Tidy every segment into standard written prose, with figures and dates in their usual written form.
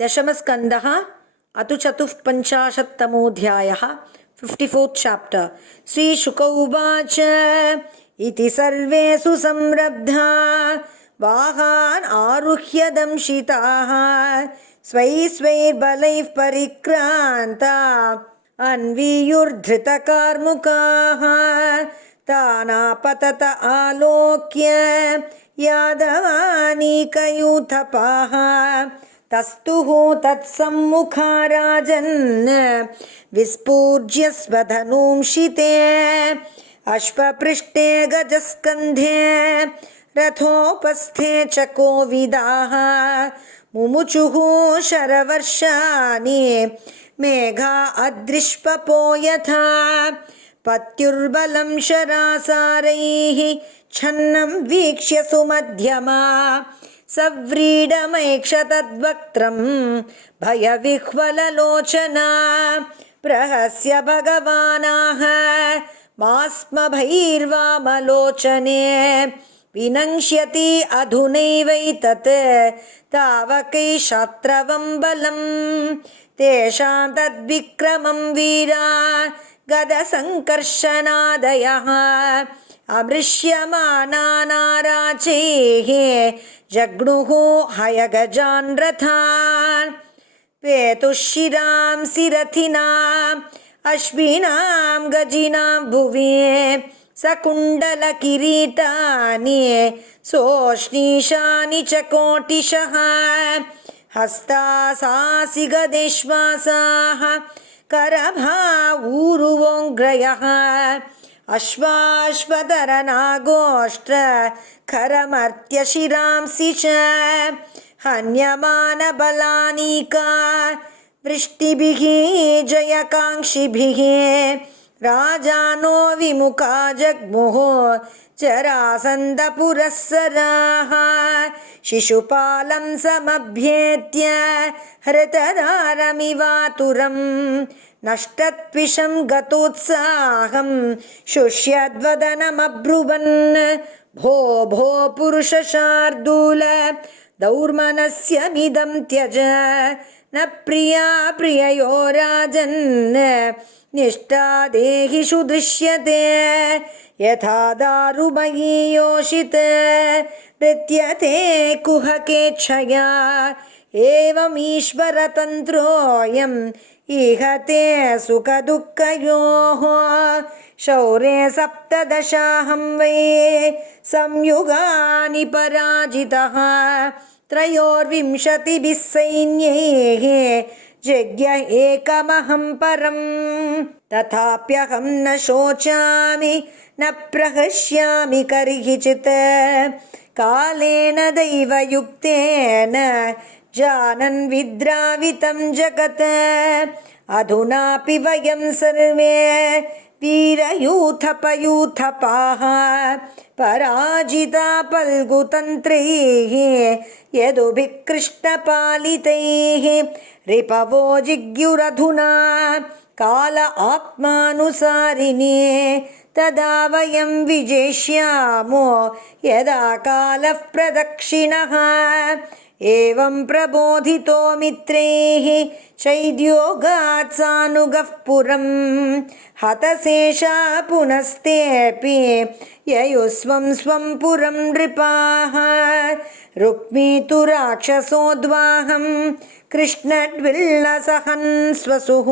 दशमस्कन्धः अतु चतुःपञ्चाशत्तमोऽध्यायः 54th chapter. श्रीशुक उवाच इति सर्वे सुसंरब्धा वाहान् आरुह्य दंशिताः स्वैर्बलैः परिक्रान्ता अन्वीयुर्धृतकार्मुकाः तानापतत आलोक्य यादवानीकयूथपाः तस्तुः तत्सम्मुखा राजन् विस्फूज्य स्वधनूंशिते अश्वपृष्ठे गजस्कन्धे रथोपस्थे च कोविदाः मुमुचुः शरवर्षाणि मेघा अदृष्पपो यथा पत्युर्बलं शरासारैः छन्नं वीक्ष्य सुमध्यमा सव्रीडमैक्षतद्वक्त्रं भयविह्वललोचना प्रहस्य भगवानाह मास्म भैर्वामलोचने विनङ्क्ष्यति अधुनैवैतत् तावकैषात्रवं बलं तेषां तद्विक्रमं वीरा गदसङ्कर्षणादयः अमृष्यमाना नाराचैः जग्नुः हयगजान् रथान् पेतुशिरांसि रथिनाम् अश्विनां गजिनां भुवि सकुण्डलकिरीटानि सोष्णीशानि च कोटिशः हस्तासासि गदेश्वासाः करभा ऊरुवोङ्ग्रयः अश्वाश्वतरनागोष्ट्र खरमर्त्यशिरांसि च हन्यमानबलानीका वृष्टिभिः जयकाङ्क्षिभिः राजानो विमुखा जग्मुः जरासन्धपुरःसराः शिशुपालं समभ्येत्य हृतदारमिवातुरं नष्टत्विषं गतोत्साहं शुष्यद्वदनमब्रुवन् भो भो पुरुषशार्दूल दौर्मनस्यमिदं त्यज न प्रिया प्रिययो राजन् निष्ठा देहिषु दृश्यते यथा दारुमयी योषित नृत्यते कुहकेच्छया एवमीश्वरतन्त्रोऽयम् इहते सुखदुःखयोः शौरे सप्तदशाहं वै संयुगानि पराजितः त्रयोर्विंशतिभिः सैन्यैः जज्ञ एकमहं परम् तथाप्यहं न शोचामि न प्रहृष्यामि कर्हिचित् कालेन दैवयुक्तेन जानन् विद्रावितं जगत् अधुनापि वयं सर्वे वीरयूथपयूथपाः पराजिता पल्गुतन्त्रैः यदुभिः कृष्णपालितैः रिपवो जिग्युरधुना काल आत्मानुसारिणे तदा वयं विजेष्यामो यदा कालः प्रदक्षिणः एवं प्रबोधितो मित्रैः शैद्योगात् सानुगः पुरं हतशेषा पुनस्तेऽपि ययुस्वं स्वं पुरं नृपाः रुक्मी तु राक्षसोद्वाहं कृष्णड्विल्लसहन् स्वसुः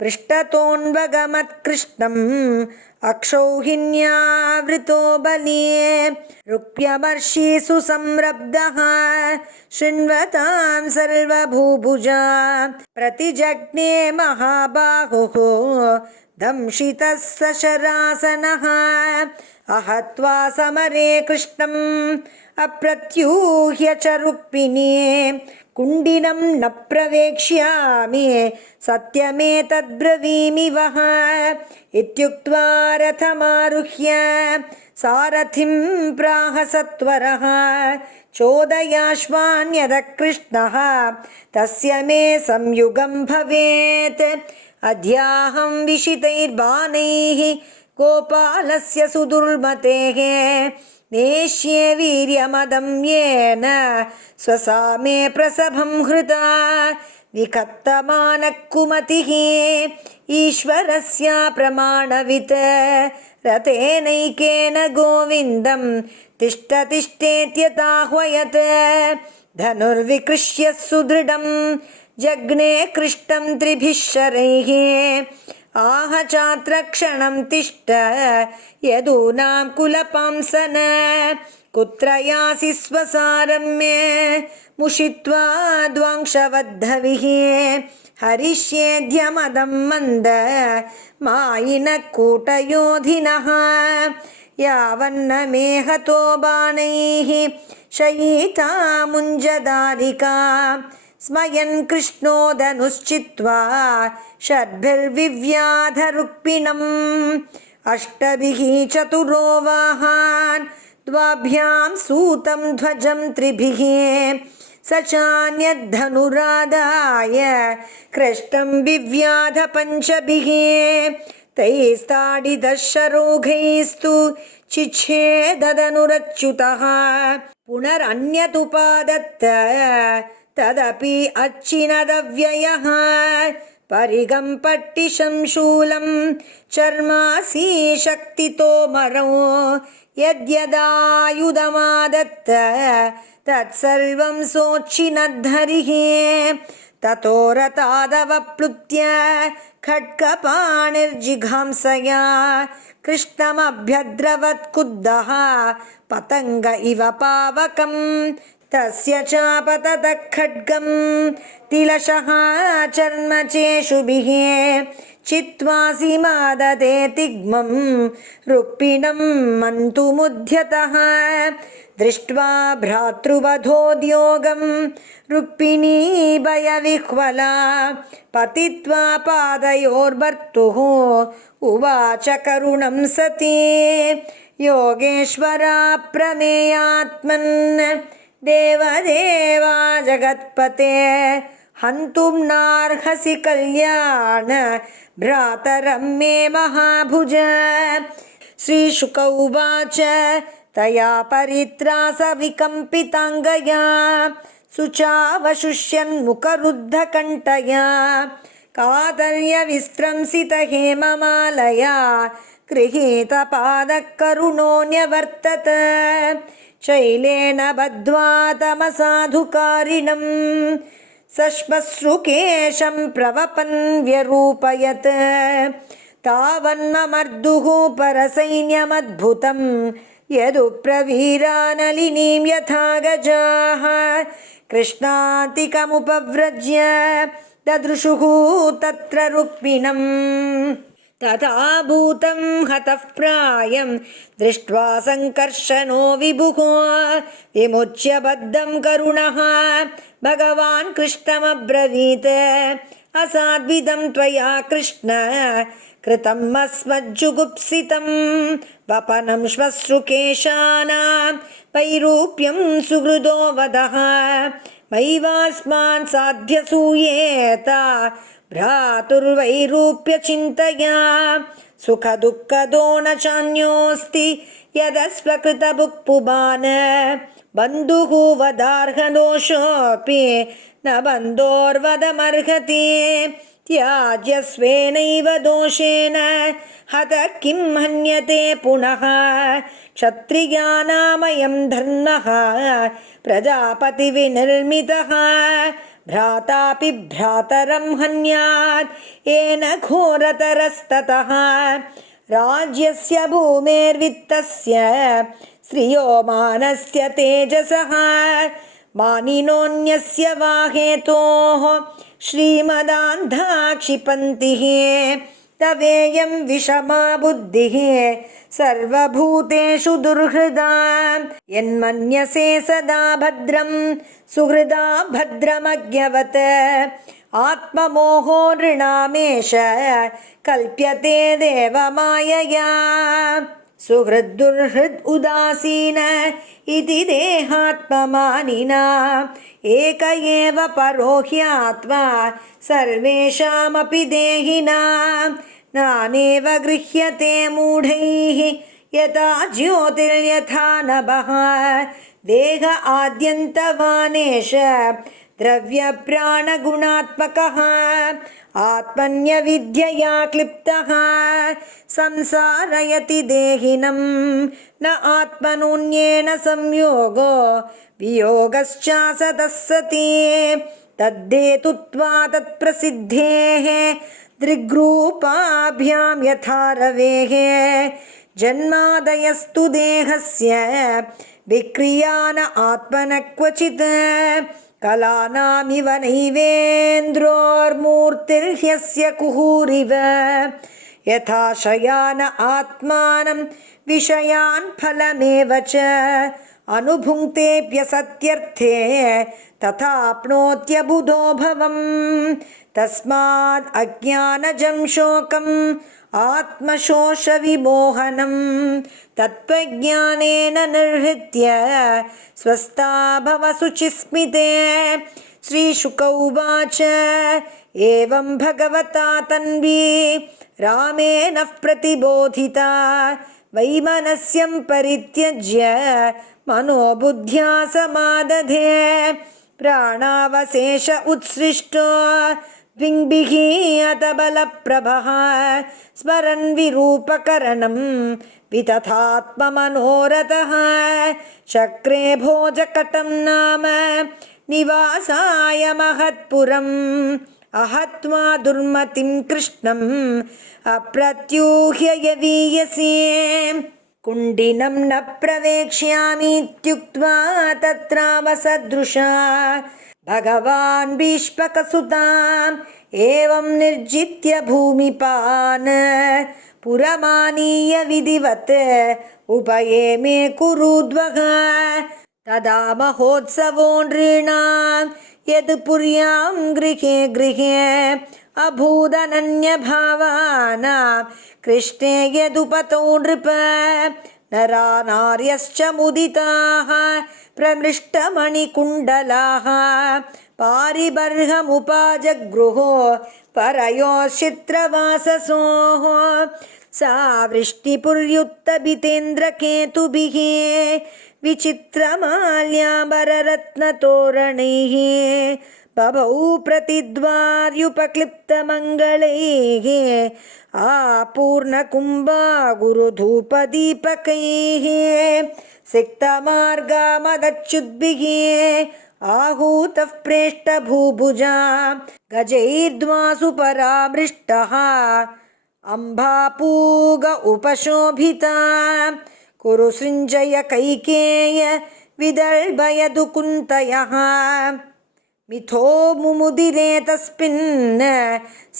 पृष्ठतोऽन्वगमत्कृष्णम् अक्षौहिण्यावृतो बलीये रुक्म्यमर्षिषु संरब्धः शृण्वतां सर्वभूभुजा प्रतिजज्ञे महाबाहुः दंशितः सशरासनः अहत्वा समरे कृष्णम् अप्रत्यूह्य च रुक्मिणी कुण्डिनं न प्रवेक्ष्यामि सत्यमेतद्ब्रवीमि वः इत्युक्त्वा रथमारुह्य सारथिं प्राह सत्वरः चोदयाश्वान्यदः कृष्णः तस्य मे संयुगं भवेत् अद्याहं विशितैर्बाणैः गोपालस्य सुदुर्मतेः नेष्ये वीर्यमदं येन स्वसामे प्रसभं हृदा विकत्तमानः कुमतिः ईश्वरस्य प्रमाणवित् रतेनैकेन गोविन्दं तिष्ठ तिष्ठेत्यताह्वयत् धनुर्विकृष्य सुदृढं जग्ने कृष्टं त्रिभिः शरैः आह चात्रक्षणं तिष्ठ यदूनां कुलपांसन कुत्र यासि स्वसारम्ये मुषित्वा द्वांशवद्धविः हरिष्येद्यमदं मन्द मायिनः कूटयोधिनः यावन्न मे हतो बाणैः शयिता मुञ्जदारिका स्मयन् कृष्णो धनुश्चित्वा षड्भिर्विव्याधरुक्मिणम् अष्टभिः चतुरो वाहान् द्वाभ्यां सूतं ध्वजं त्रिभिः स चान्यद्धनुरादाय कृष्णं विव्याध पञ्चभिः तैस्ताडितशरोघैस्तु चिच्छेदनुरच्युतः पुनरन्यदुपादत्त तदपि अच्छिनदव्ययः परिगं पट्टिशं शूलं चर्मासी शक्तितो मरो यद्यदायुधमादत्त तत्सर्वं सोच्छिनद्धरिः ततो रथादवप्लुत्य खड्गपाणिर्जिघांसया कृष्णमभ्यद्रवत्कुद्धः पतङ्ग इव पावकम् तस्य चापततः खड्गं तिलशः चर्मचेषुभिः चित्वा सीमाददे तिग्मं रुक्मिणं मन्तुमुद्यतः दृष्ट्वा भ्रातृवधोद्योगं रुक्मिणी भयविह्वला पतित्वा पादयोर्भर्तुः उवाच करुणं सती योगेश्वरा प्रमेयात्मन् देवदेवा जगत्पते हन्तुं नार्हसि कल्याण भ्रातरं मे महाभुज श्रीशुक उवाच तया परित्रासविकम्पिताङ्गया शुचावशुष्यन्मुखरुद्धकण्ठया कातर्यविस्रंसितहेममालया गृहीतपादः करुणोऽन्यवर्तत शैलेन बद्ध्वा तमसाधुकारिणं सश्मश्रुकेशं प्रवपन् व्यरूपयत् तावन्ममर्दुः परसैन्यमद्भुतं यदुप्रवीरानलिनीं यथा गजाः कृष्णातिकमुपव्रज्य ददृशुः तत्र रुक्मिणम् तथा भूतं हतः प्रायं दृष्ट्वा सङ्कर्षणो विभुः विमुच्य बद्धं करुणः भगवान् कृष्णमब्रवीत् असाध्विदं त्वया कृष्ण कृतम् अस्मज्जुगुप्सितं वपनं श्मश्रुकेशानां वैरूप्यं सुहृदो वदः मैवास्मान् साध्यसूयेता भ्रातुर्वैरूप्यचिन्तया सुखदुःखदो न चान्योऽस्ति यदस्वकृतभुक्पुबान् बन्धुः वदार्हदोषोऽपि न बन्धोर्वदमर्हति त्याज्यस्वेनैव दोषेण हतः किं हन्यते पुनः क्षत्रियानामयं धर्मः प्रजापतिविनिर्मितः भ्रातापि भ्रातरं हन्यात् येन घोरतरस्ततः राज्यस्य भूमेर्वित्तस्य श्रियो मानस्य तेजसः मानिनोऽन्यस्य वा हेतोः श्रीमदान्धा क्षिपन्तिः तवेयं विषमा बुद्धिः सर्वभूतेषु दुर्हृदा यन्मन्यसे सदा भद्रं सुहृदा भद्रमज्ञवत् आत्ममोहो नृणामेष कल्प्यते देवमायया सुहृद्दुर्हृद् उदासीन इति देहात्ममानिना एक एव परो ह्यात्मा सर्वेषामपि देहिनां नानेव गृह्यते मूढैः यथा ज्योतिर्यथा नभः देह आद्यन्तवानेश द्रव्यप्राणगुणात्मकः आत्मन्यविद्यया क्लिप्तः संसारयति देहिनं न आत्मनोऽन्येन संयोगो वियोगश्च सतः सति तद्धेतुत्वा तत्प्रसिद्धेः दृग्रूपाभ्यां यथा रवेः जन्मादयस्तु देहस्य विक्रिया न आत्मन क्वचित् कलानामिव नैवेन्द्रोर्मूर्तिर्ह्यस्य कुहूरिव यथा शयान आत्मानं विषयान् फलमेव च अनुभुङ्क्तेऽप्यसत्यर्थे तथाप्नोत्यबुधो भवम् तस्मात् अज्ञानजं शोकम् आत्मशोषविमोहनं तत्त्वज्ञानेन निर्हृत्य स्वस्था भव शुचिस्मिते। श्रीशुक उवाच एवं भगवता तन्वी रामेण प्रतिबोधिता वैमनस्यं परित्यज्य मनोबुद्ध्या समादधे प्राणावशेष उत्सृष्टो द्विङ्भिः अतबलप्रभः स्मरन् विरूपकरणं वितथात्ममनोरथः चक्रे भोजकटं नाम निवासाय महत्पुरम् अहत्वा दुर्मतिं कृष्णम् अप्रत्यूह्य यवीयसे कुण्डिनं न प्रवेक्ष्यामीत्युक्त्वा तत्रावसदृशा भगवान् भीष्मकसुताम् एवं निर्जित्य भूमिपान् पुरमानीय विधिवत् उपयेमे कुरुद्वः तदा महोत्सवो नृणां यद् पुर्यां गृहे गृहे अभूदनन्यभावानां कृष्णे यदुपतौ नृप नरा नार्यश्च मुदिताः प्रमृष्टमणिकुण्डलाः पारिबर्हमुपाजगृहो परयोश्चित्रवाससोः सा वृष्टिपुर्युत्तबितेन्द्रकेतुभिः विचित्रमाल्याम्बररत्नतोरणैः बभौ प्रतिद्वार्युपक्लिप्तमङ्गलैः आपूर्णकुम्भा गुरुधूपदीपकैः सिक्तमार्गामदच्युद्भिः आहूतः प्रेष्ठभूभुजा गजैर्द्वासु परामृष्टः अम्बापूग उपशोभिता कुरु सृञ्जय कैकेय विदर्भयदु कुन्तयः मिथो मुमुदिरे तस्मिन्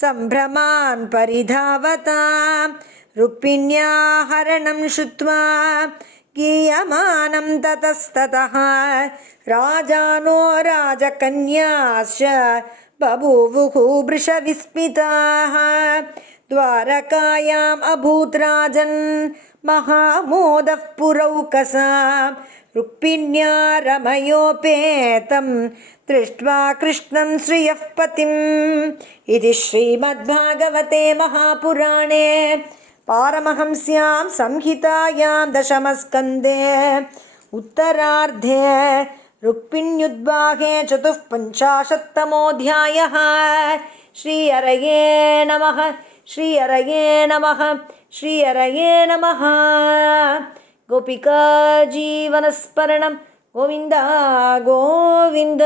सम्भ्रमान् परिधावता रुक्मिण्याः हरणं श्रुत्वा गीयमानं ततस्ततः राजानो राजकन्याश्च बभूवुः वृषविस्मिताः द्वारकायाम् अभूत् राजन् महामोदः पुरौकसा रुक्मिण्या रमयोपेतं दृष्ट्वा कृष्णं श्रियः पतिम् इति श्रीमद्भागवते महापुराणे पारमहंस्यां संहितायां दशमस्कन्धे उत्तरार्धे रुक्मिण्युद्वाहे 45तमोऽध्यायः। श्रीहरये नमः। श्रीहरये नमः। श्रीहरये नमः। गोपिका जीवनस्मरणं गोविन्द गोविन्द।